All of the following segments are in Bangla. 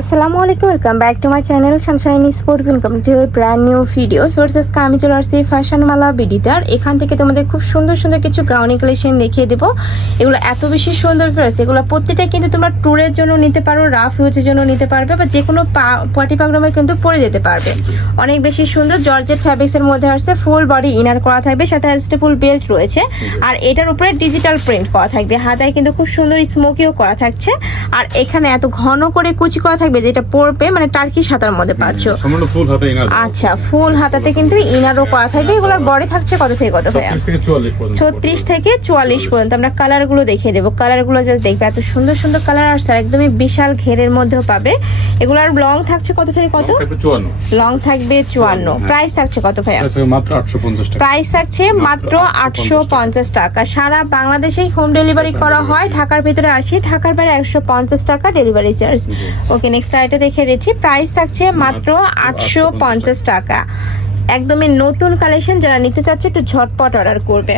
আসসালামু আলাইকুম, welcome back to my channel Sunshine sport. Welcome to brand new video. আজকে আমি চলে আসছি ফ্যাশন মালা বিডিতে। আর এখান থেকে তোমাদের খুব সুন্দর সুন্দর কিছু গাউনি কালেকশন দেখিয়ে দেবো। এগুলো এত বেশি সুন্দর ফ্রেস, এগুলো প্রত্যেকটা কিন্তু তোমরা ট্যুরের জন্য নিতে পারো, রাফ ইউজের জন্য নিতে পারবে, বা যে কোনো পার্টি প্রোগ্রামে কিন্তু পরে যেতে পারবে। অনেক বেশি সুন্দর জর্জেট ফ্যাব্রিক্সের মধ্যে আসছে, ফুল বডি ইনার করা থাকবে, সাথে অ্যাডজাস্টেবল বেল্ট রয়েছে। আর এটার উপরে ডিজিটাল প্রিন্ট করা থাকবে, হাতায় কিন্তু খুব সুন্দর স্মোকিও করা থাকছে। আর এখানে এত ঘন করে কুচি করা থাকবে যেটা পরবে মানে টার্কি হাতার মধ্যে পাচ্ছ। আচ্ছা, ফুল হাতাতে কিন্তু ইনারও করা থাকবে। এগুলোর বডি থাকছে কত থেকে কত ভাইয়া? 36 থেকে 44 পর্যন্ত। আমরা কালার গুলো দেখিয়ে দেবো, কালার গুলো জাস্ট দেখবে, এত সুন্দর সুন্দর কালার আসছে, একদমই বিশাল ঘেরের মধ্যেও পাবে। এগুলার লং থাকছে কত থেকে কত? লং থাকবে 54। প্রাইস থাকছে কত ভাইয়া? প্রাইস থাকছে মাত্র 850 টাকা। সারা বাংলাদেশেই হোম ডেলিভারি করা হয়, ঢাকার ভিতরে 80, ঢাকার বাইরে 150 টাকা ডেলিভারি চার্জ। ওকে, নেক্সট আইটা দেখে দিচ্ছি। প্রাইস থাকছে মাত্র 850 টাকা। একদমই নতুন কালেকশন, যারা নিতে চাচ্ছে একটু ঝটপট অর্ডার করবে।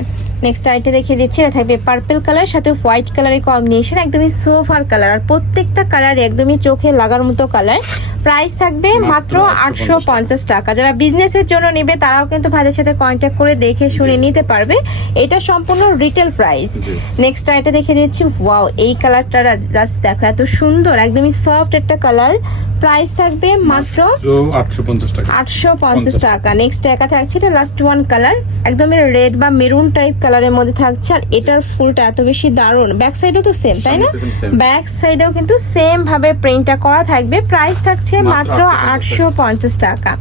নেক্সট আইটা দেখে দিচ্ছি, এটা থাকবে পার্পল কালার সাথে হোয়াইট কালারের কম্বিনেশন, একদমই সোফার কালার। আর প্রত্যেকটা কালার একদমই চোখে লাগার মতো কালার। প্রাইস থাকবে মাত্র 850 টাকা। যারা বিজনেসের জন্য নেবে তারাও কিন্তু ভাইদের সাথে কন্ট্যাক্ট করে দেখে শুনে নিতে পারবে। এটা সম্পূর্ণ রিটেল প্রাইস। নেক্সট আইটা দেখে দিচ্ছি, ওয়াও, এই কালারটা জাস্ট দেখো, এত সুন্দর, একদমই সফট একটা কালার। প্রাইস থাকবে মাত্র 850 টাকা। নেক্সট একা থাকছে, এটা লাস্ট ওয়ান কালার, একদমই রেড বা মেরুন টাইপ কালারের মধ্যে থাকছে। আর এটার ফুলটা এত বেশি দারুণ। ব্যাক সাইডও তো সেম, তাই না? ব্যাক সাইডেও কিন্তু সেম ভাবে প্রিন্টটা করা থাকবে। প্রাইস থাকছে মাত্র 850 টাকা।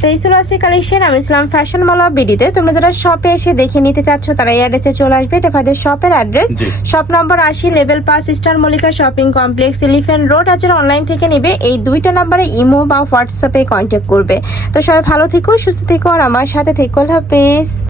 তো এই ছিল আজকে কালেকশন। আমি ইসলাম ফ্যাশন মালা বিডিতে। তোমরা যারা শপে এসে দেখে নিতে চাচ্ছ তারা এই অ্যাড্রেসে চলে আসবে। এটা ভাইদের শপের address, shop number 80, level 5, star Mallika shopping complex, elephant road. আর যারা অনলাইন থেকে নেবে এই দুইটা নাম্বারে ইমো বা হোয়াটসঅ্যাপে কন্ট্যাক্ট করবে। তো সবাই ভালো থেকো, সুস্থ থেকো, আর আমার সাথে থেকো। আল্লাহ হাফেজ।